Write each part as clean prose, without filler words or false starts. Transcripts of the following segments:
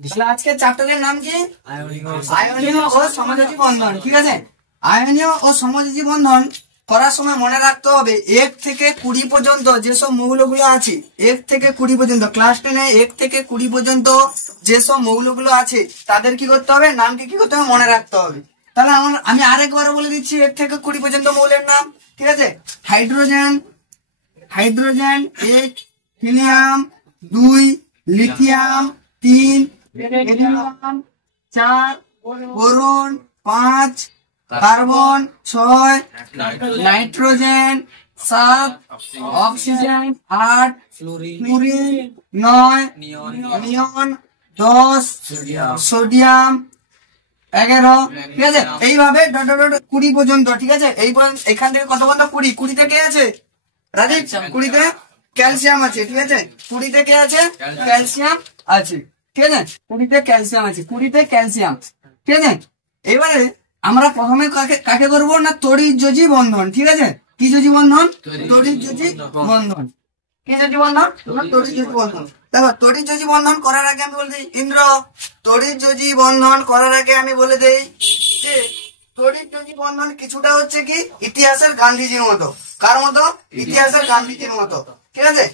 তাহলে আজকে চ্যাপ্টারের নাম কি? আয়নীয় ও সমযোজী বন্ধন। ঠিক আছে, আয়নীয় ও সমযোজী বন্ধন করার সময় মনে রাখতে হবে 1 থেকে 20 পর্যন্ত যেসব মৌলগুলো আছে, 1 থেকে 20 পর্যন্ত, ক্লাস 10-এ 1 থেকে 20 পর্যন্ত যেসব মৌলগুলো আছে তাদের কি করতে হবে, নামকে কি করতে হবে, মনে রাখতে হবে। তাহলে আমি আরেকবার বলে দিচ্ছি 1 থেকে 20 পর্যন্ত মৌলের নাম। ঠিক আছে, hydrogen, 1, helium 2, lithium 3, helium 4, boron 5, carbon 6, nitrogen 7, oxygen 8, fluorine 9, নিয়ন 10, সোডিয়াম 11। ঠিক আছে, এইভাবে 20 পর্যন্ত। ঠিক আছে, এই এখান থেকে কত পর্যন্ত? 20 থেকে আছে রাজীব, 20-তে ক্যালসিয়াম আছে। ঠিক আছে, 20-তে কে আছে? ক্যালসিয়াম আছে। ঠিক আছে, 20-তে ক্যালসিয়াম আছে, 20-তে ক্যালসিয়াম। ঠিক আছে, এবারে আমরা প্রথমে কাকে করবো না, তড়িৎযোজী বন্ধন। ঠিক আছে, কি যোজী বন্ধন? তড়িৎযোজী বন্ধন। কি যোজী বন্ধন? তড়িৎযোজী বন্ধন। দেখো, তড়িৎযোজী বন্ধন করার আগে আমি বলে দিই, ইন্দ্র, তড়িৎযোজী বন্ধন করার আগে আমি বলে দেই যে তড়িৎযোজী বন্ধন কিছুটা হচ্ছে কি ইতিহাসের গান্ধীজির মতো। কার মতো? ইতিহাসের গান্ধীজির মতো। ঠিক আছে,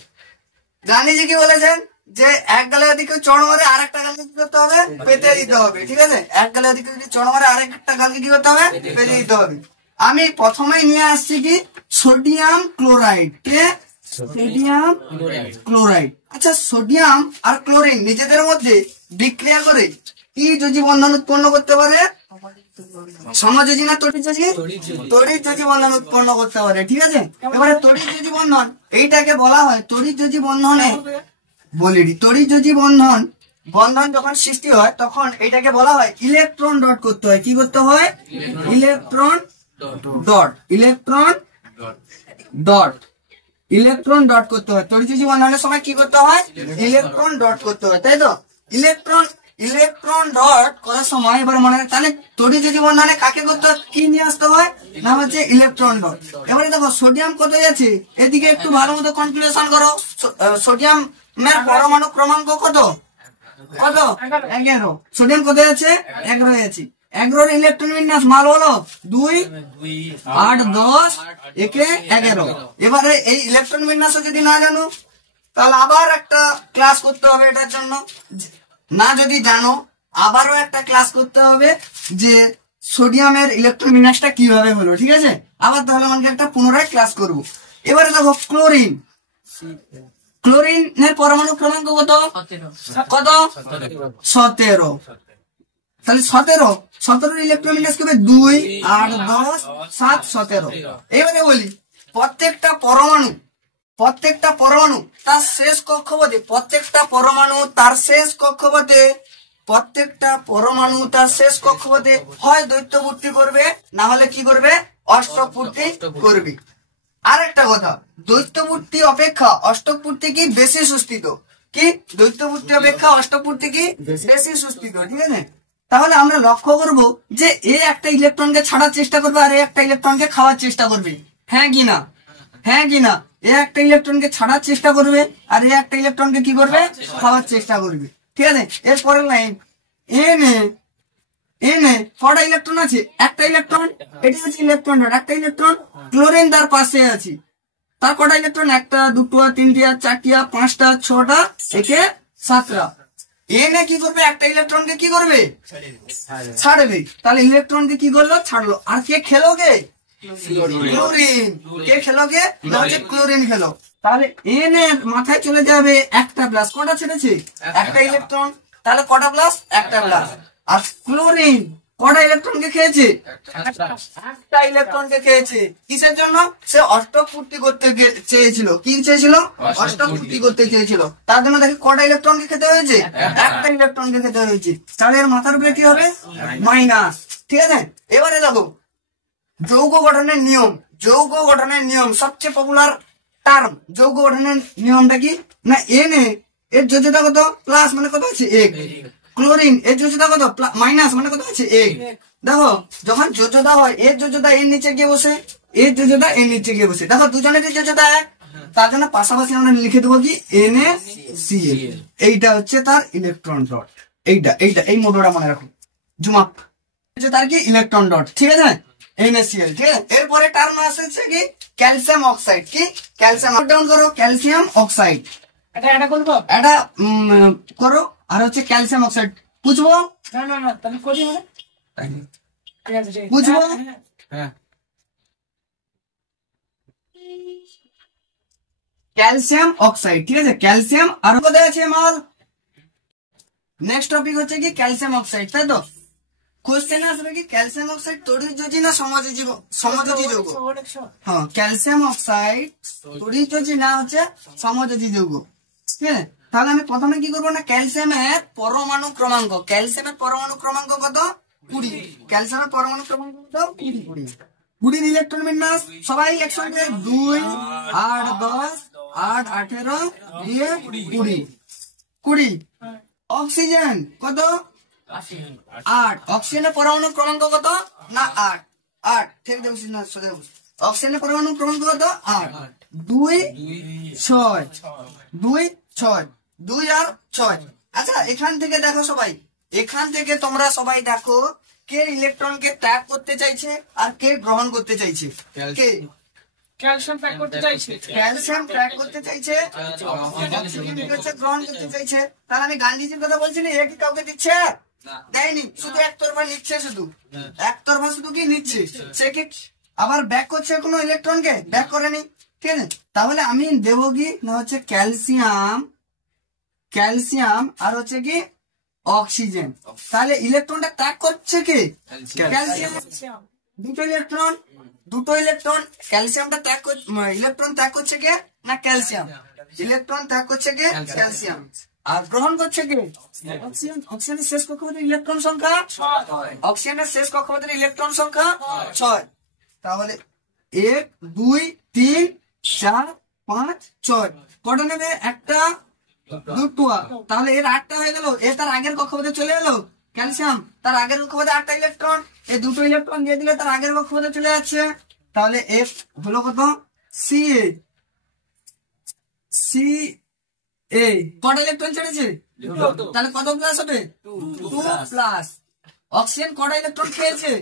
গান্ধীজি কি বলেছেন যে এক গালে দিকে চড় মারে আরেকটা গালকে কি করতে হবে, পেতে দিতে হবে। ঠিক আছে, এক গালে দিকে যদি চড় মারে আরেকটা গালকে কি করতে হবে, পেতে দিতে হবে। আমি প্রথমেই নিয়ে আসছি কি সোডিয়াম ক্লোরাইড। কে? Sodium chloride. আচ্ছা, সোডিয়াম আর ক্লোরিন নিজেদের মধ্যে বিক্রিয়া করে কি যোজী বন্ধন উৎপন্ন করতে পারে? সমযোজী না তড়িৎযোজী? তড়িৎযোজী বন্ধন উৎপন্ন করতে পারে। ঠিক আছে, এবারে তড়িৎযোজী বন্ধন এইটাকে বলা হয় তড়িৎযোজী বন্ধনে তড়িৎযোজী বন্ধন যখন সৃষ্টি হয় তখন এটাকে বলা হয় ইলেকট্রন ডট করতে হয়। কি করতে হয়? ইলেকট্রন ডট করতে হয়। তড়িৎযোজী বন্ধনের সময় কি করতে হয়? ইলেকট্রন ডট করতে হয়, তাই তো? ইলেকট্রন ডট করার সময় এবার মনে হয় তাহলে তড়িৎযোজী বন্ধনে কাকে করতে হয়, কি নিয়ে আসতে হয় না, হচ্ছে ইলেকট্রন ডট। এবারে দেখো সোডিয়াম কোথায় আছে, এদিকে একটু ভালো মতো কনফিগারেশন করো। সোডিয়াম এর পরমাণু ক্রমাঙ্ক কত? 11। সোডিয়াম কোথায় আছে? 11 আছে। 11 ইলেকট্রন বিন্যাস মাল হলো 2, 8, 10, একে 11। এবারে এই ইলেকট্রন বিন্যাস যদি না জানো তাহলে আবার একটা ক্লাস করতে হবে এটার জন্য। না যদি জানো আবারও একটা ক্লাস করতে হবে যে সোডিয়ামের ইলেকট্রন বিন্যাসটা কিভাবে হলো। ঠিক আছে, আবার তাহলে আমাকে একটা পুনরায় ক্লাস করব। এবারে দেখো ক্লোরিনের পরমাণু ক্রমাঙ্ক কত? 17। তাহলে 17 ইলেকট্রন বিন্যাস করবে 2, 8, 10, 7, 17। এবারে বলি প্রত্যেকটা পরমাণু তার শেষ কক্ষপথে হয় দ্বৈতপূর্তি করবে, না হলে কি করবে, অষ্টকপূর্তি করবে। আরেকটা কথা, দ্বৈতপূর্তি অপেক্ষা অষ্টকপূর্তি কি বেশি সুস্থিত? কি দ্বৈতপূর্তি অপেক্ষা অষ্টকপূর্তি কি বেশি সুস্থিত? ঠিক আছে, তাহলে আমরা লক্ষ্য করব যে এ একটা ইলেকট্রনকে ছাড়ার চেষ্টা করবে আর এ একটা ইলেকট্রনকে খাওয়ার চেষ্টা করবে। হ্যাঁ কি না? এ একটা ইলেকট্রনকে ছাড়ার চেষ্টা করবে আর এ একটা ইলেকট্রনকে কি করবে, খাওয়ার চেষ্টা করবে। ঠিক আছে, এরপরের লাইন এনে কটা ইলেকট্রন আছে? একটা ইলেকট্রন, এটি হচ্ছে ইলেকট্রন ডট, একটা ইলেকট্রন। ক্লোরিন তার পাশে আছে, তার কটা ইলেকট্রন? 1, 2, 3, 4, 5, 6, একে 7। এনে কি করবে, একটা ইলেকট্রনকে কি করবে, ছাড়বে। তাহলে ইলেকট্রনকে কি করলো, ছাড়লো। আর কে খেলো? ক্লোরিন। কে খেলো? ক্লোরিন খেলো। তাহলে এন এর মাথায় চলে যাবে একটা প্লাস। কটা ছেড়েছে? একটা ইলেকট্রন। তাহলে কটা প্লাস? একটা প্লাস। আর ক্লোরিন কটা ইলেকট্রনকে খেয়েছে? একটা ইলেকট্রনকে খেয়েছে। কিসের জন্য? সে অষ্টকপূর্তি করতে চেয়েছিল। কি চেয়েছিল? অষ্টকপূর্তি করতে চেয়েছিল। তার জন্য দেখি কটা ইলেকট্রনকে খেতে হয়েছে? একটা ইলেকট্রনকে খেতে হয়েছে। তাহলে এর মাথার উপরে কি হবে? মাইনাস। ঠিক আছে, এবারে দেখো যৌগ গঠনের নিয়ম সবচেয়ে পপুলার টার্ম। যৌগ গঠনের নিয়মটা কি না, এনে এর যোজ্যতা কত? প্লাস, মানে কত আছে? 1। ক্লোরিন এর যোজ্যতা কত? মাইনাস, মানে কত আছে? 1। দেখো যখন যোজ্যতা হয় এর যোজ্যতা এর নিচে গিয়ে বসে, দেখো দুজনের যোজ্যতা 1, তার জন্য পাশাপাশি আমরা লিখে দেবো কি NaCl। এইটা হচ্ছে তার ইলেকট্রন ডট। এইটা এইটা এই মোটোটা মনে রাখো, জুম আপ তার কি ইলেকট্রন ডট, ঠিক আছে, NaCl, ঠিক আছে। এরপরে টার্ম আসছে কি ক্যালসিয়াম অক্সাইড, কি ক্যালসিয়াম, ডাউন করো ক্যালসিয়াম অক্সাইড, এটা করবো, এটা করো। আর হচ্ছে ক্যালসিয়াম অক্সাইড বুঝবো, না না না তাহলে করি মানে বুঝবো, হ্যাঁ ক্যালসিয়াম অক্সাইড, ঠিক আছে, ক্যালসিয়াম। আর কোথায় আছে মাল, নেক্সট টপিক হচ্ছে কি ক্যালসিয়াম অক্সাইড, তাই তো। কোশ্চেন আসবে কি ক্যালসিয়াম অক্সাইড তড়িৎযোজী না সমযোজী যৌগ, হ্যাঁ ক্যালসিয়াম অক্সাইড তড়িৎযোজী না হচ্ছে সমযোজী যৌগ, ঠিক আছে। তাহলে আমি প্রথমে কি করবো না, ক্যালসিয়ামের পরমাণু ক্রমাঙ্ক, ক্যালসিয়ামের পরমাণু ক্রমাঙ্ক কত 20, ক্যালসিয়ামের পরমাণু ক্রমাঙ্ক কত 20, 20 ইলেকট্রন বিন্যাস, সবাই একসঙ্গে 2 8 10 8 18 দিয়ে 20 20। অক্সিজেন কত 8, অক্সিজেনের পরমাণু ক্রমাঙ্ক কত না 8 8, ঠিক দেবো না সোজা, অক্সিজেনের পরমাণু ক্রমাঙ্ক কত 8, 2 6 2 6 2 আর 6। আচ্ছা এখান থেকে দেখো সবাই, এখান থেকে তোমরা সবাই দেখো কে ইলেকট্রনকে ত্যাগ করতে চাইছে আর কে গ্রহণ করতে চাইছে, কে ক্যালসিয়াম ত্যাগ করতে চাইছে, ক্যালসিয়াম ত্যাগ করতে চাইছে, গ্রহণ করতে চাইছে। তাহলে আমি গান্ধীজির কথা বলছি না, এ কি কাউকে দিচ্ছে, দেয়নি, শুধু একতরফা নিচ্ছে, শুধু একতরফা শুধু কি নিচ্ছে, সে কি আবার ব্যাক করছে কোনো ইলেকট্রনকে, ব্যাক করেনি, ঠিক আছে। তাহলে আমি দেবো কি না হচ্ছে ক্যালসিয়াম, ক্যালসিয়াম আর হচ্ছে কি অক্সিজেন। তাহলে ইলেকট্রনটা ত্যাগ করছে কি ক্যালসিয়াম, দুটো ইলেকট্রন, দুটো ইলেকট্রন, ক্যালসিয়ামটা ত্যাগ ইলেকট্রন ত্যাগ করছে কে না ক্যালসিয়াম, ইলেকট্রন ত্যাগ করছে কে ক্যালসিয়াম, আর গ্রহণ করছে কে অক্সিজেন। অক্সিজেনের শেষ কক্ষপথের ইলেকট্রন সংখ্যা 6, অক্সিজেনের শেষ কক্ষপথের ইলেকট্রন সংখ্যা 6। তাহলে 1 2 3 4 5 6 কটা নেবে, একটা দুটো, তাহলে এর 8টা হয়ে গেল, এ তার আগের কক্ষপথে চলে এলো, ক্যালসিয়াম তার আগের কক্ষপথে 8টা ইলেকট্রন, এই দুটো ইলেকট্রন দিয়ে দিলে তার আগের কক্ষপথে চলে যাচ্ছে। তাহলে এফ হলো কত Ca, Ca কটা ইলেকট্রন ছেড়েছে, তাহলে কত প্লাস হবে 2 প্লাস। অক্সিজেন কটা ইলেকট্রন খেয়েছে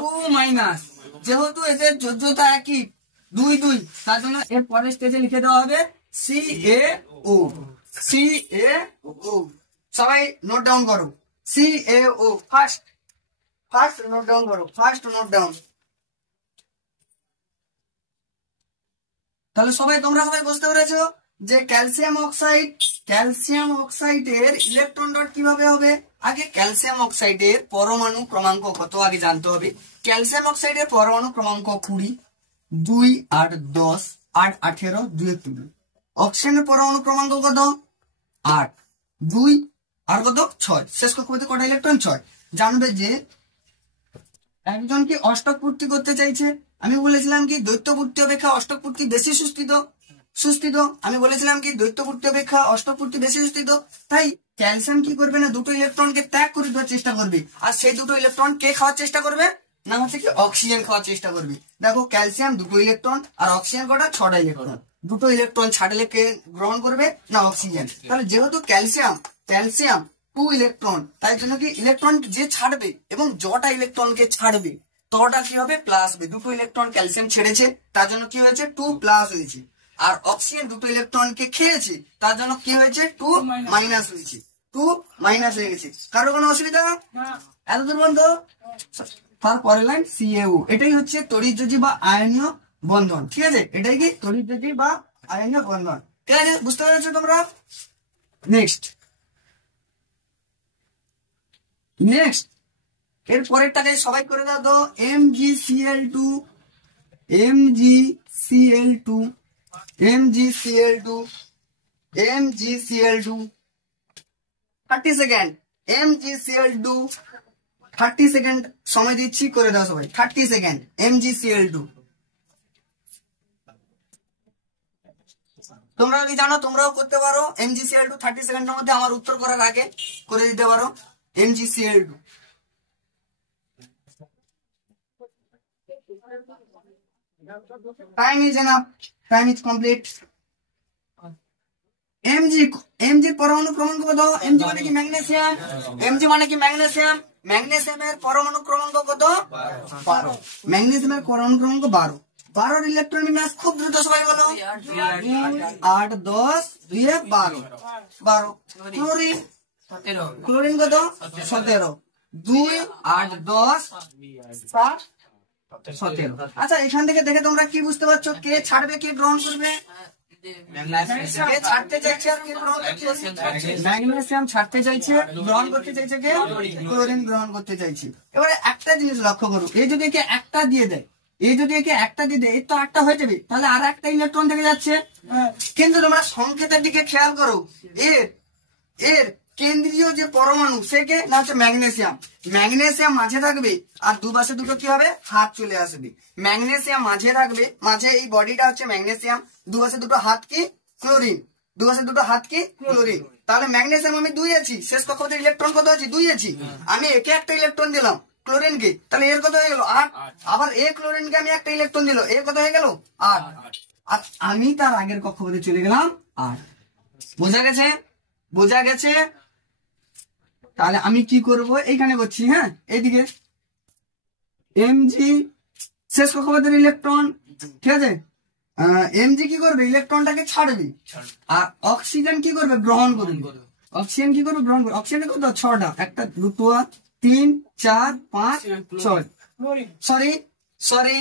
2 মাইনাস, যেহেতু এদের যোজ্যতা একই 2 2, তার জন্য এর পরের স্টেজে লিখে দেওয়া হবে CaO, CaO। সবাই নোট ডাউন করো CaO, ফার্স্ট নোট ডাউন করো, ফার্স্ট নোট ডাউন। তাহলে সবাই তোমরা সবাই বুঝতে পেরেছো যে ক্যালসিয়াম অক্সাইড, ক্যালসিয়াম অক্সাইডের ইলেকট্রন ডট কিভাবে হবে। আগে ক্যালসিয়াম অক্সাইডের পরমাণু ক্রমাঙ্ক কত আগে জানতে হবে। ক্যালসিয়াম অক্সাইডের পরমাণু ক্রমাঙ্ক 20, 2 8 10 8 18 2 3। অক্সিজেনের পরমাণু ক্রমাঙ্ক কত 8, 2 আর কত 6, শেষ কক্ষপথে কটা ইলেকট্রন 6। জানবে যে একজন কি অষ্টক পূর্তি করতে চাইছে, আমি বলেছিলাম কি দ্বৈত পূর্তি অপেক্ষা অষ্টক পূর্তি বেশি সুস্থিত, আমি বলেছিলাম কি দ্বৈত পূর্তি অপেক্ষা অষ্টক পূর্তি বেশি সুস্থিত। তাই ক্যালসিয়াম কি করবে না দুটো ইলেকট্রনকে ত্যাগ করে দেওয়ার চেষ্টা করবে, আর সেই দুটো ইলেকট্রন কে খাওয়ার চেষ্টা করবে না হচ্ছে কি অক্সিজেন খাওয়ার চেষ্টা করবে। দেখো ক্যালসিয়াম দুটো ইলেকট্রন আর অক্সিজেন কটা 6টা ইলেকট্রন, দুটো ইলেকট্রন ছাড়লে কে গ্রহণ করবে না অক্সিজেন। তাহলে যেহেতু ক্যালসিয়াম 2 ইলেকট্রন, তাই জন্য কি ইলেকট্রন যে ছাড়বে এবং যটা ইলেকট্রনকে ছাড়বে তটা কি হবে প্লাস হবে। দুটো ইলেকট্রন ক্যালসিয়াম ছেড়েছে তার জন্য কি হয়েছে 2 প্লাস হয়েছে, আর অক্সিজেন দুটো ইলেকট্রনকে খেয়েছে তার জন্য কি হয়েছে 2 মাইনাস হয়েছে, 2 মাইনাস হয়ে গেছে। কারো কোনো অসুবিধা এতদূর বন্ধ। তারপরে লাইন CaO, এটাই হচ্ছে তড়িৎযোজী বা আয়নীয় বন্ধন, ঠিক আছে, এটাই কি তড়িৎযোজী বা আয়নীয় বন্ধন, ঠিক আছে, বুঝতে পেরেছো তোমরা। নেক্সট এর পরেরটাকে সবাই করে দাও তো, MgCl2 MgCl2 MgCl2 MgCl2 30 second, MgCl2 30 second সময় দিচ্ছি, করে দাও সবাই 30 সেকেন্ড। MgCl2 তোমরা যদি জানো তোমরাও করতে পারো, MgCl2 30 সেকেন্ডের মধ্যে আমার উত্তর করার আগে করে দিতে পারো। MgCl2 time is enough, time is complete. MG এমজির পরমাণু ক্রমাঙ্ক কত? এমজি মানে কি ম্যাগনেসিয়াম, এমজি মানে কি ম্যাগনেসিয়াম, ম্যাগনেসিয়ামের পরমাণু ক্রমাঙ্ক কত? 12। ম্যাগনেসিয়ামের পরমাণু ক্রমাঙ্ক 12। 12 ইলেকট্রন বিন্যাস খুব দ্রুত সবাই বলো। 8 10 2 12 12। ক্লোরিন, ক্লোরিন কত? 17। 2 8 10 7 17। আচ্ছা এখান থেকে দেখে তোমরা কি বুঝতে পারছো? কে ছাড়বে কে গ্রহণ করবে? কে ছাড়তে চাইছে আর কে গ্রহণ করতে চাইছে? ম্যাগনেসিয়াম ছাড়তে চাইছে, গ্রহণ করতে চাইছে কে? ক্লোরিন গ্রহণ করতে চাইছে। এবারে একটা জিনিস লক্ষ্য করো, এই যদি একে একটা দিয়ে দেয়, এই যদি একে একটা দিয়ে দেয়, এর তো 8টা হয়ে যাবে, তাহলে আর একটা ইলেকট্রন থেকে যাচ্ছে। কিন্তু তোমরা সংকেতের দিকে খেয়াল করো, এর এর কেন্দ্রীয় যে পরমাণু সেকে না হচ্ছে ম্যাগনেসিয়াম, ম্যাগনেসিয়াম মাঝে থাকবে আর দুপাশে দুটো কি হবে? হাত চলে আসবে। ম্যাগনেসিয়াম মাঝে থাকবে, মাঝে এই বডিটা হচ্ছে ম্যাগনেসিয়াম, দুপাশে দুটো হাত কি? ক্লোরিন, দুপাশে দুটো হাত কি? ক্লোরিন। তাহলে ম্যাগনেসিয়াম আমি 2 আছি, শেষ কক্ষপথে ইলেকট্রন কত আছে? 2 আছি। আমি একে একটা ইলেকট্রন দিলাম ক্লোরিনকে, তাহলে এর কত হয়ে গেল? 8। আবার এ ক্লোরিনকে আমি একটা ইলেকট্রন দিল, এর কত হয়ে গেল? 8। আর আমি তার আগের কক্ষপথে চলে গেলাম 8। বোঝা গেছে? বোঝা গেছে? তাহলে আমি কি করব? এইখানে করছি, হ্যাঁ এইদিকে এমজি শেষ কক্ষপথের ইলেকট্রন, ঠিক আছে? এমজি কি করবে? ইলেকট্রনটাকে ছাড়বে, আর অক্সিজেন কি করবে? গ্রহণ করবে। অক্সিজেন কি করবে? গ্রহণ করবে। অক্সিজেন কত? 6টা, 1 2 3 4 5 6। সরি সরি,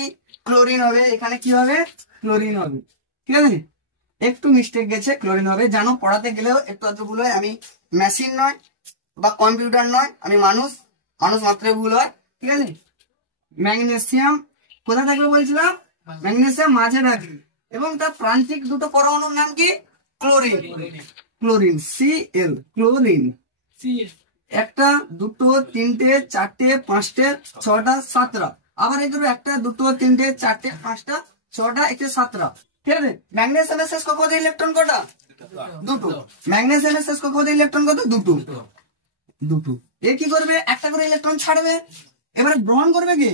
ক্লোরিন হবে এখানে, কি হবে? ক্লোরিন হবে, ঠিক আছে? একটু মিস্টেক গেছে, ক্লোরিন হবে। জানো পড়াতে গেলেও একটু আধটু ভুল হয়, আমি মেশিন নয় বা কম্পিউটার নয়, আমি মানুষ, মানুষ মাত্রই ভুল হয়, ঠিক আছে? ম্যাগনেসিয়াম কোথায় থাকবে বলছিলাম? ম্যাগনেসিয়াম মাঝে থাকবে, এবং তার প্রান্তিক দুটো পরমাণুর নাম কি? Chlorine, chlorine Cl, chlorine. 1টা 2টো 3টে 4টে 5টে 6টা 7টা, আবার এই দুটো 1টা 2টো 3টে 4টে 5টা 6টা 1টে 7টা, ঠিক আছে? ম্যাগনেসিয়ামের শেষ কক্ষপথে ইলেকট্রন কটা? 2টো। ম্যাগনেসিয়ামের শেষ কক্ষপথে ইলেকট্রন কত? 2টো। 2টো। এ কি করবে? একটা করে ইলেকট্রন ছাড়বে, এবারে গ্রহণ করবে কি?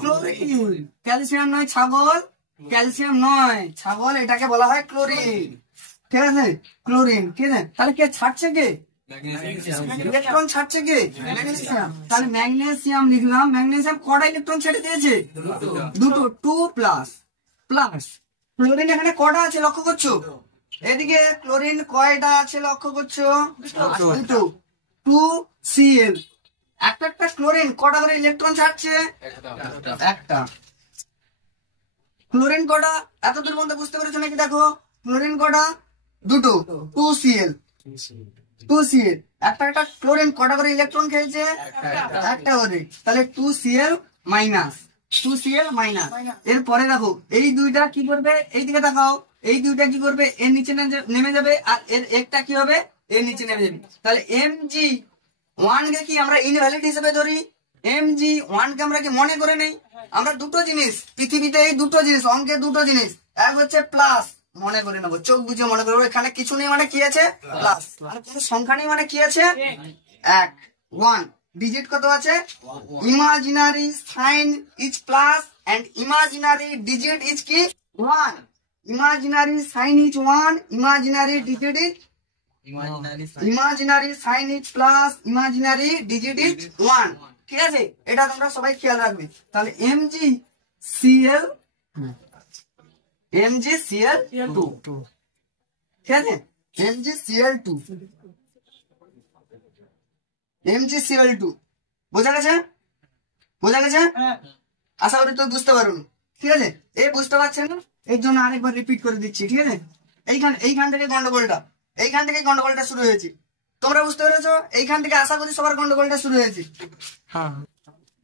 ক্লোরিন। ক্যালসিয়াম নয় ছাগল, ক্যালসিয়াম নয় ছাগল, এটাকে বলা হয় ক্লোরিন, ঠিক আছে? ক্লোরিন, ঠিক আছে? তাহলে কে ছাড়ছে? কে ইলেকট্রন ছাড়ছে? কে? ম্যাগনেসিয়াম। তাহলে ম্যাগনেসিয়াম লিখলাম, ম্যাগনেসিয়াম কটা ইলেকট্রন ছেড়ে দিয়েছে? 2টো, 2 প্লাস প্লাস। ক্লোরিন এখানে কটা আছে লক্ষ্য করছো? এদিকে ক্লোরিন কয়টা আছে লক্ষ্য করছো? 2টো। 2Cl। একটা একটা ক্লোরিন কটা করে ইলেকট্রন ছাড়ছে? একটা। ক্লোরিন কটা? এতদূর পর্যন্ত বুঝতে পেরেছো নাকি? দেখো ক্লোরিন কটা? 2টো। 2Cl, 2Cl। একটা একটা ক্লোরিন কটা করে ইলেকট্রন খেয়েছে? একটা করে। তাহলে 2Cl মাইনাস, 2Cl মাইনাস। এরপরে দেখো এই দুইটা কি করবে? এই দিকে দেখাও, এই দুইটা কি করবে? এর নিচে নেমে যাবে, আর এর একটা কি হবে? এর নিচে নেমে যাবে। তাহলে Mg1 কে কি আমরা ইনভ্যালিড হিসেবে ধরি? Mg1 কে আমরা কি মনে করে নেই? আমরা দুটো জিনিস পৃথিবীতে, এই দুটো জিনিস অঙ্কে, দুটো জিনিস, এক হচ্ছে প্লাস, মনে করে নেবো, চোখ বুঝে মনে করবো, এখানে কিছু নেই মানে কি আছে? প্লাস। আর কোনো সংখ্যা নেই মানে কি আছে? 1 1। ডিজিট কত আছে? Imaginary sign is plus and imaginary digit is কি? 1। Imaginary sign is 1, imaginary digit is, imaginary sign is plus, imaginary digit is 1, ঠিক আছে? এটা তোমরা সবাই খেয়াল রাখবে। তাহলে MgCl, MgCl2, ঠিক আছে? MgCl2, MgCl2। বোঝা গেছে? বোঝা গেছে? আশা করি তো বুঝতে পারুন, ঠিক আছে? এই বুঝতে পারছেন না, এর জন্য আরেকবার রিপিট করে দিচ্ছি, ঠিক আছে? এইখান থেকে গন্ডগোলটা, এইখান থেকে গন্ডগোলটা শুরু হয়েছে, তোমরা বুঝতে পেরেছো? এইখান থেকে আশা করি সবার গন্ডগোলটা শুরু হয়েছে। হ্যাঁ,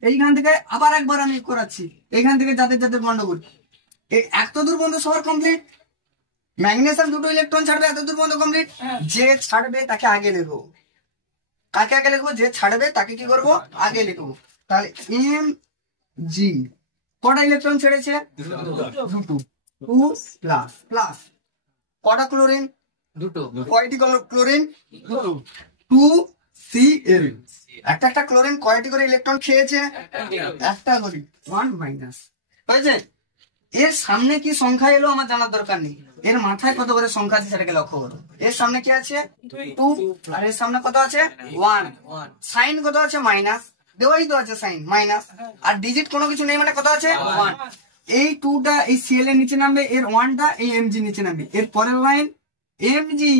এইখান থেকে আবার একবার আমি করাচ্ছি, এইখান থেকে যাদের যাদের গন্ডগোল, এত দূর পর্যন্ত সবার কমপ্লিট। ম্যাগনেসিয়াম 2টো ইলেকট্রন ছাড়বে, এত দূর পর্যন্ত কমপ্লিট। যে ছাড়বে তাকে আগে লিখবো, কাকে আগে লিখবো? যে ছাড়বে তাকে কি করবো? আগে লিখবো। তাহলে Mg কটা ইলেকট্রন ছেড়েছে? 2টো। 2 প্লাস প্লাস। কটা ক্লোরিন? 2টো। কয়টি ক্লোরিন? 2টো। 2Cl। একটা একটা ক্লোরিন কয়টি করে ইলেকট্রন খেয়েছে? একটা করে। 1 মাইনাস হয়েছে। এর সামনে কি সংখ্যা এলো আমার জানার দরকার নেই, এর মাথায় কত করে সংখ্যা আছে সেটাকে লক্ষ্য করো। এর সামনে কি আছে 2, আর এর সামনে কত আছে 1, সাইন কত আছে মাইনাস, দেওয়াই তো আছে সাইন মাইনাস, আর ডিজিট কোনো কিছু নেই মানে কত আছে 1। এই 2টা এই সিএল এর নিচে নামবে, এর 1টা এই এমজি নিচে নামবে। এর পরের লাইন এমজি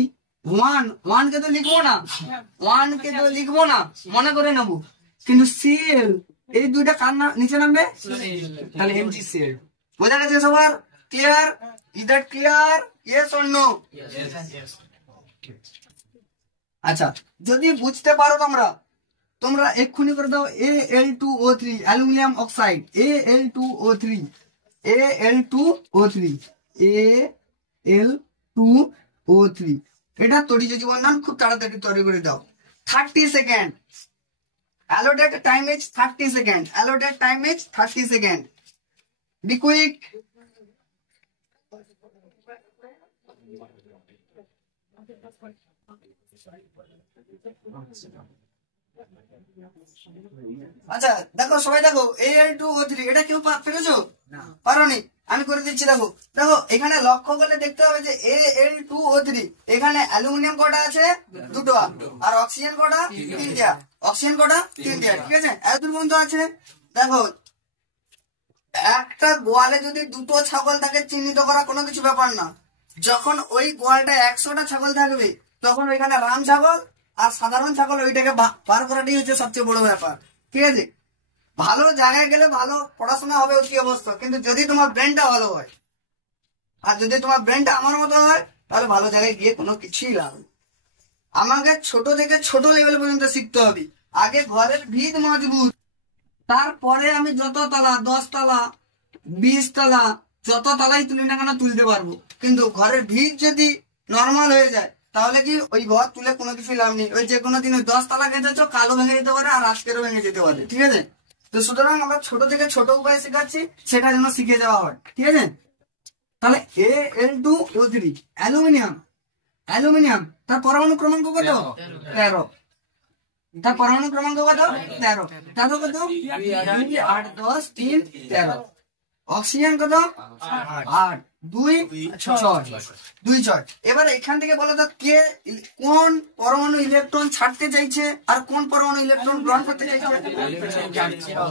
1 কে তো লিখবো না, 1 কে তো লিখবো না, মনে করে নেবো, কিন্তু সিএল এই দুইটা কার নিচে নামবে, তাহলে এমজি সিএল। বোঝা গেছে সবার? Clear? Is that clear? Yes or no? আচ্ছা, যদি বুঝতে পারো তোমরা এক্ষুনি করে দাও Al2O3 aluminium oxide, Al2O3 Al2O3 এটা তড়িৎ বন্ধন খুব তাড়াতাড়ি তৈরি করে দাও। 30 second, allotted time is 30 second, allotted time is 30 second. Be quick. আচ্ছা দেখো, সবাই দেখো Al2O3 এটা কেউ পেরেছো? পারোনি? আমি করে দিচ্ছি। দেখো দেখো এখানে লক্ষ্য করলে দেখতে হবে যে Al2O3 এখানে অ্যালুমিনিয়াম কটা আছে 2টো, আর অক্সিজেন কটা 3টা, অক্সিজেন কটা 3টা, ঠিক আছে? এতদূর পর্যন্ত আছে। দেখো একটা গোয়ালে যদি 2টো ছাগল থাকে চিহ্নিত করা কোনো কিছু ব্যাপার না, যখন ওই গোয়ালটা 100টা ছাগল থাকবে তখন ওইখানে রাম ছাগল আর সাধারণ ছাগল ওইটাকে বার করাটাই হচ্ছে সবচেয়ে বড় ব্যাপার, ঠিক আছে? ভালো জায়গায় গেলে ভালো পড়াশোনা হবে অতি অবস্থা, কিন্তু যদি তোমার ব্রেনটা ভালো হয় আর যদি তোমার ব্রেনটা আমার মতো হয় তাহলে ভালো জায়গায় গিয়ে কোনো কিছুই লাভ নেই। আমাকে ছোট থেকে ছোট লেভেল পর্যন্ত শিখতে হবে। আগে ঘরের ভিত মজবুত, তারপরে আমি যত তলা 10 তলা 20 তলা যত তলাই তুলি না কেন তুলতে পারবো, কিন্তু ঘরের ভিত যদি নর্মাল হয়ে যায় তাহলে কি ওই ঘর তুলে কোনো কিছু লাভ নেই। ওই যে কোনো দিন ওই 10 তলা গেঁথেছো, কালো ভেঙে যেতে পারে আর আজকেরও ভেঙে যেতে পারে, ঠিক আছে? তো সুতরাং আমরা ছোট থেকে ছোট উপায় শেখাচ্ছি, সেটা যেন শিখে যাওয়া হয়, ঠিক আছে? তাহলে Al2O3 অ্যালুমিনিয়াম তার পরমাণু ক্রমাঙ্ক কত? 13। তার পরমাণু ক্রমাঙ্ক কত? 13। তারপর কত? 2, 8, 10, 3, 13। অক্সিজেন কত? 8, 2, 6। এবার এখান থেকে বলো তো কে কোন পরমাণু ইলেকট্রন ছাড়তে চাইছে আর কোন পরমাণু ইলেকট্রন গ্রহণ করতে চাইছে?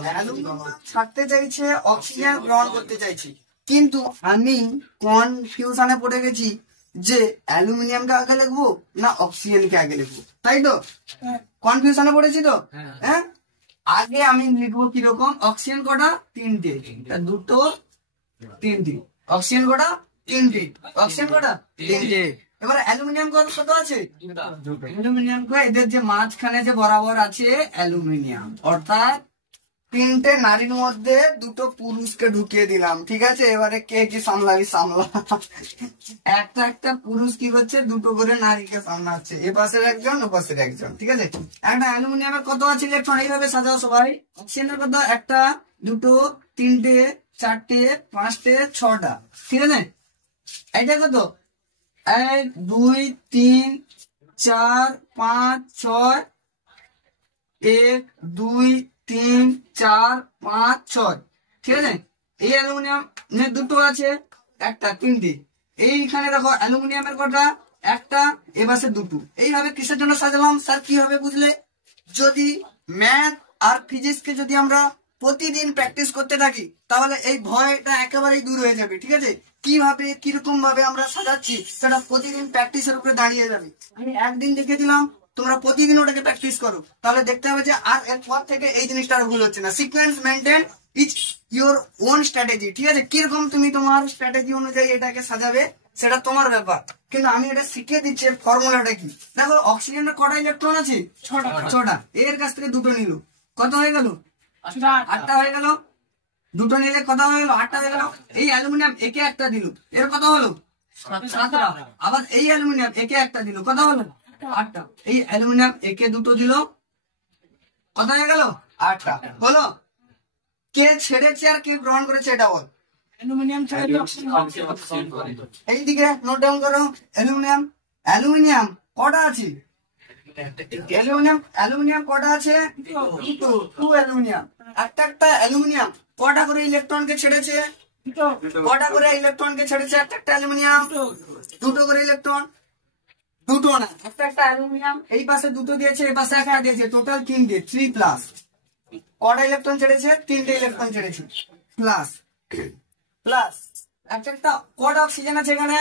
অ্যালুমিনিয়াম ছাড়তে চাইছে, অক্সিজেন গ্রহণ করতে চাইছে। কিন্তু আমি কনফিউশনে পড়ে গেছি যে অ্যালুমিনিয়ামকে আগে লিখবো না অক্সিজেনকে আগে লিখবো, তাই তো? কনফিউশনে পড়েছি তো? হ্যাঁ, আগে আমি লিখবো কিরকম, অক্সিজেন কটা 3টে, 2টো 3টে, অক্সিজেন কটা 3টে, অক্সিজেন কটা 3টে। এবার অ্যালুমিনিয়াম কত আছে? অ্যালুমিনিয়াম এদের যে মাঝখানে যে বরাবর আছে অ্যালুমিনিয়াম, অর্থাৎ 3টে নারীর মধ্যে 2টো পুরুষকে ঢুকিয়ে দিলাম, ঠিক আছে? এবারে কে কি সামলাবি সামলা। একটা পুরুষ কি করছে, 2টো করে নারীকে সামলাচ্ছে, এ পাশের একজন ও পাশের একজন, ঠিক আছে? একটা অ্যালুমিনিয়ামের কত আছে ইলেকট্রন? এইভাবে সাজাও সবাই। অক্সিজেনের কত? 1টা 2টো 3টে 4টে 5টে 6টা, ঠিক আছে? এটা কত? 1 2 3 4 5 6, 1 2 3 4 5 6, ঠিক আছে? এই অ্যালুমিনিয়াম 2টো আছে, 1টা 3টে। এইখানে দেখো অ্যালুমিনিয়ামের কটা? 1টা, এবারে 2টো। এইভাবে কিসের জন্য সাজালাম স্যার, কি হবে বুঝলে? যদি ম্যাথ আর ফিজিক্সকে যদি আমরা প্রতিদিন প্র্যাকটিস করতে থাকি তাহলে এই ভয়টা একেবারেই দূর হয়ে যাবে, ঠিক আছে? কিভাবে কিরকম ভাবে আমরা সাজাচ্ছি সেটা প্রতিদিন প্র্যাকটিসের উপরে দাঁড়িয়ে যাবে। আমি একদিন দেখে দিলাম, তোমরা প্রতিদিন ওটাকে প্র্যাকটিস করো, তাহলে দেখতে হবে যে আর এরপর থেকে এই জিনিসটা আর ভুল হচ্ছে না। Sequence maintain is your own strategy, ঠিক আছে? কিরকম তুমি তোমার স্ট্র্যাটেজি অনুযায়ী এটাকে সাজাবে সেটা তোমার ব্যাপার, কিন্তু আমি এটা শিখিয়ে দিচ্ছি এর ফর্মুলাটা কি। দেখো অক্সিজেনের কটা ইলেকট্রন আছে? 6টা। এর কাছ থেকে 2টো নিল, কত হয়ে গেল? 8টা হয়ে গেল। 2টো নিলে কত হয়ে গেল? 8টা হয়ে গেল। এই অ্যালুমিনিয়াম একে 1টা দিল, এর কত হলো? 7টা। আবার এই অ্যালুমিনিয়াম একে 1টা দিল, কত হলো? 8টা। এই অ্যালুমিনিয়াম একে 2টো দিল, কত হয়ে গেল? 8টা হলো। কে ছেড়েছে আর কে গ্রহণ করেছে এটা বল। অ্যালুমিনিয়াম ছেড়ে এইদিকে নোট ডাউন করো। অ্যালুমিনিয়াম কটা আছে? অ্যালুমিনিয়াম কটা আছে? 2 অ্যালুমিনিয়াম। একটা অ্যালুমিনিয়াম কটা করে ইলেকট্রনকে ছেড়েছে? কটা করে ইলেকট্রনকে ছেড়েছে একটা একটা অ্যালুমিনিয়াম? দুটো করে ইলেকট্রন, দুটো না একটা একটা অ্যালুমিনিয়াম। এই পাশে দুটো দিয়েছে, এই পাশে একটা দিয়েছে, টোটাল 3টে, 3 প্লাস। কটা ইলেকট্রন ছেড়েছে? 3টে ইলেকট্রন ছেড়েছে, প্লাস প্লাস একটা একটা। কটা অক্সিজেন আছে এখানে?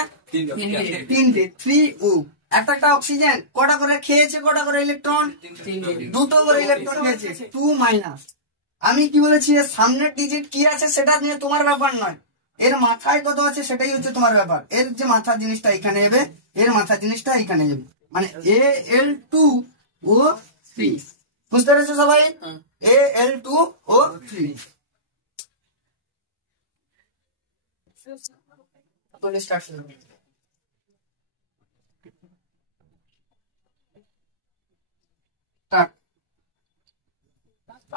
3টে, 3O। একটা একটা অক্সিজেন কটা করে খেয়েছে? কটা করে ইলেকট্রন? দুটো করে ইলেকট্রন খেয়েছে, 2 মাইনাস। আমি কি বলেছি, এর সামনের ডিজিট কি আছে সেটা নিয়ে তোমার ব্যাপার নয়, এর মাথায় কত আছে সেটাই হচ্ছে তোমার ব্যাপার। এর যে মাথার জিনিসটা এখানে যাবে, এর মাথার জিনিসটা এখানে যাবে, মানে Al2O3। বুঝতে পেরেছো সবাই? Al2O3।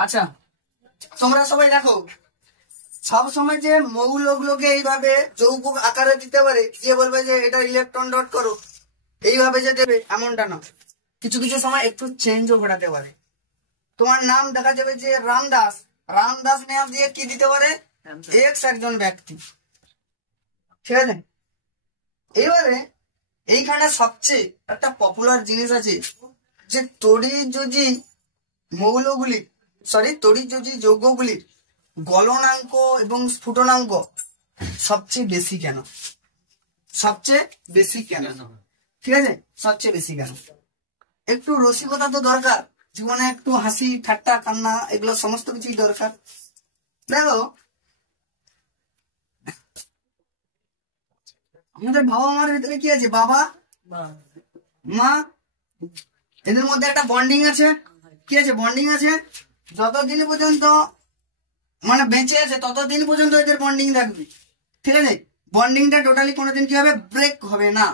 আচ্ছা, তোমরা সবাই দেখো, সব সময় যে মৌলগুলোকে এইভাবে যৌগ আকারে দিতে পারে, যে বলবে যে এটা ইলেকট্রন ডট করো, এইভাবে যে দেবে এমনটা না। কিছু কিছু সময় একটু চেঞ্জও ঘটাতে পারে। তোমার নাম দেখা যাবে যে রামদাস, রামদাস নাম দিয়ে কি দিতে পারে? এক্স একজন ব্যক্তি, ঠিক আছে? এবারে এইখানে সবচেয়ে একটা পপুলার জিনিস আছে যে তড়িৎযোজী মৌলগুলি, তড়িৎযোজী যৌগগুলির গলনাঙ্ক এবং স্ফুটনাঙ্ক সবচেয়ে বেশি কেন? সবচেয়ে বেশি কেন? ঠিক আছে, সবচেয়ে বেশি কেন? একটু রসিকতা তো দরকার জীবনে, একটু হাসি ঠাট্টা কান্না এগুলো সমস্ত কিছুই দরকার। দেখো, আমাদের বাবা মার ভিতরে কি আছে? বাবা মা, এদের মধ্যে একটা বন্ডিং আছে। কি আছে? বন্ডিং আছে। যতদিন পর্যন্ত মানে বেঁচে আছে ততদিন পর্যন্ত এদের বন্ডিং থাকবে, ঠিক আছে? বন্ডিংটা টোটালি কোনোদিন কি হবে? ব্রেক হবে না।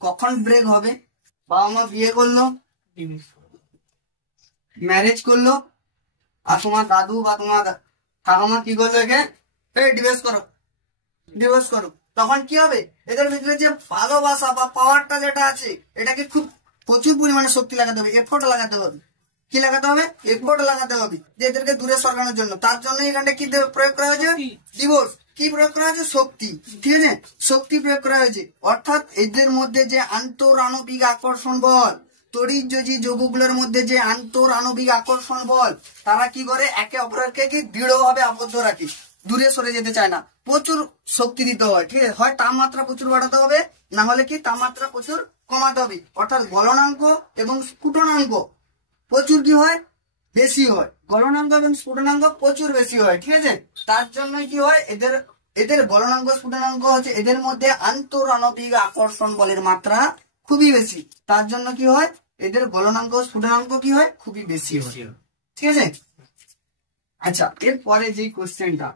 কখন ব্রেক হবে? বাবা মা বিয়ে করলো, ম্যারেজ করলো, আর তোমার দাদু বা তোমার ঠাকুমা কি করলো? একে ডিভোর্স করো, ডিভোর্স করো। তখন কি হবে? এদের ভিতরে যে ভালোবাসা বা পাওয়ারটা যেটা আছে, এটাকে খুব প্রচুর পরিমাণে শক্তি লাগাতে হবে, এফোর্ট লাগাতে হবে। কি লাগাতে হবে? এফোর্ট লাগাতে হবে যে এদেরকে দূরে সরানোর জন্য। তার জন্য এখানটা কি প্রয়োগ করা হয়েছে? ডিভোর্স। কি প্রয়োগ করা হয়েছে? শক্তি, ঠিক আছে? শক্তি প্রয়োগ করা হয়েছে। অর্থাৎ এদের মধ্যে যে আন্তঃআণবিক আকর্ষণ বল, তড়িৎযোজী যৌগগুলোর মধ্যে যে আন্তঃআণবিক আকর্ষণ বল, তারা কি করে? একে অপরকে কি দৃঢ়ভাবে আবদ্ধ রাখে, দূরে সরে যেতে চায় না। প্রচুর শক্তি দিতে হয়, ঠিক আছে? হয় তাপমাত্রা প্রচুর বাড়াতে হবে, না হলে কি তাপমাত্রা প্রচুর কমাতে হবে। অর্থাৎ গলনাঙ্ক এবং স্ফুটনাঙ্ক প্রচুর কি হয়? বেশি হয়। গলনাঙ্ক এবং স্ফুটনাঙ্ক প্রচুর বেশি হয়, ঠিক আছে? তার জন্য কি হয়? এদের গলনাঙ্ক স্ফুটনাঙ্ক হচ্ছে এদের মধ্যে আন্তঃআণবিক আকর্ষণ বলের মাত্রা খুবই বেশি। তার জন্য কি হয়? এদের গলনাঙ্ক স্ফুটনাঙ্ক কি হয়? খুবই বেশি হয়, ঠিক আছে? আচ্ছা, এরপরে যে কোশ্চেনটা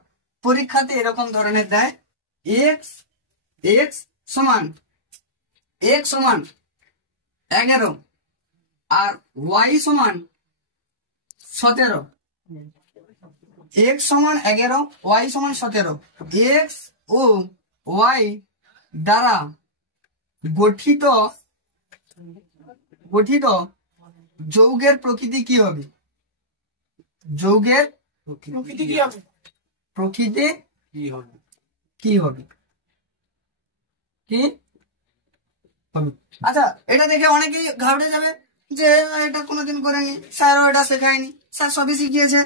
পরীক্ষাতে এরকম ধরনের দেয়, এক্স সমান 11 আর ওয়াই সমান 17। এক্স সমান 11, ওয়াই সমান 17। এক্স ও ওয়াই দ্বারা গঠিত যৌগের প্রকৃতি কি হবে? যৌগের প্রকৃতি কি হবে? প্রকৃতি কি হবে? কি হবে? আচ্ছা, এটা দেখে অনেকেই ঘাবড়ে যাবে যে এটা কোনোদিন করেনি, স্যারও এটা শেখায়নি। স্যার সবই শিখিয়েছে,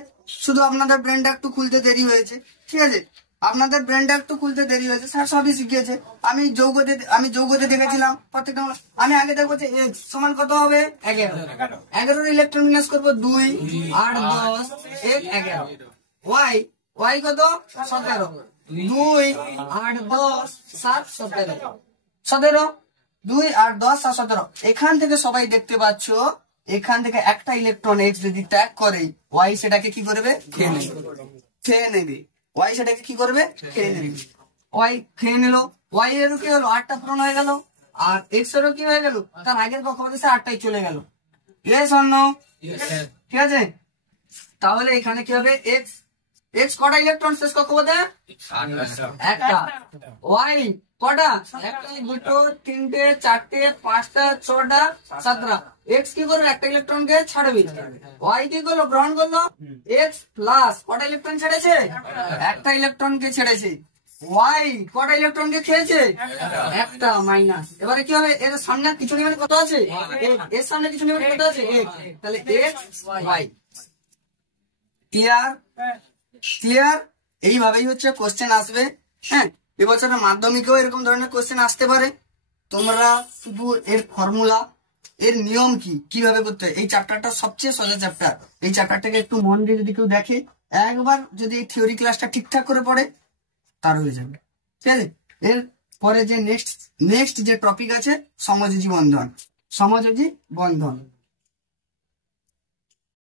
শুধু আপনাদের ব্রেনটা একটু খুলতে দেরি হয়েছে, ঠিক আছে? আপনাদের ব্রেনটা একটু খুলতে দেরি হয়েছে, স্যার সবই শিখিয়েছে। আমি যৌগতে দেখেছিলাম প্রত্যেকটা। আমি আগে দেখবো যে এক্স সমান কত হবে? 11। 11 ইলেকট্রন বিন্যাস করবো 2, 8, 10, 11। ওয়াই কত? 17। 2, 8, 10, 7, 17। 2, 8, 10, 7, 17। এখান থেকে সবাই দেখতে পাচ্ছ, এখান থেকে একটা ইলেকট্রন এক্স যদি ত্যাগ করে, ওয়াই সেটাকে কি করবে? খেয়ে নেবে। ওয়াই সেটাকে কি করবে? খেয়ে নেবে। ওয়াই খেয়ে নিল, ওয়াই এরও কি হলো? 8টা পূরণ হয়ে গেল, আর এক্স এরও কি হয়ে গেল? তার আগের কক্ষপথে 8টাই চলে গেল। Yes or no? ঠিক আছে, তাহলে এখানে কি হবে? এক্স কটা ইলেকট্রন শেষ কক্ষপথে? একটা। ওয়াই কটা? 1, 2, 3, 4, 5, 6, 7টা। এক্স কি করবে? একটা ইলেকট্রনকে ছাড়বে। ওয়াই কি করলো? গ্রহণ করলো। এক্স প্লাস কটা ইলেকট্রন ছেড়েছে? একটা ইলেকট্রনকে ছেড়েছে। ওয়াই কটা ইলেকট্রনকে খেয়েছে? একটা, মাইনাস। এবারে কি হবে, এর সামনে কিছু নেবেন কত আছে? এর সামনে কিছু নেবেন কত আছে? তাহলে এক্স ওয়াই। ক্লিয়ার? ক্লিয়ার? এইভাবেই হচ্ছে কোশ্চেন আসবে। হ্যাঁ, এবছরের মাধ্যমিকেও এরকম ধরনের কোশ্চেন আসতে পারে। তোমরা শুধু এর ফর্মুলা, এর নিয়ম কি, কিভাবে করতে হয়, এই চ্যাপ্টারটা সবচেয়ে সোজা চ্যাপ্টার। এই চ্যাপ্টারটাকে একটু মন দিয়ে যদি কেউ দেখে, একবার যদি এই থিওরি ক্লাসটা ঠিকঠাক করে পড়ে, তার হয়ে যাবে। ঠিক আছে? এর পরে যে নেক্সট যে টপিক আছে, সমযোজী বন্ধন। সমযোজী বন্ধন।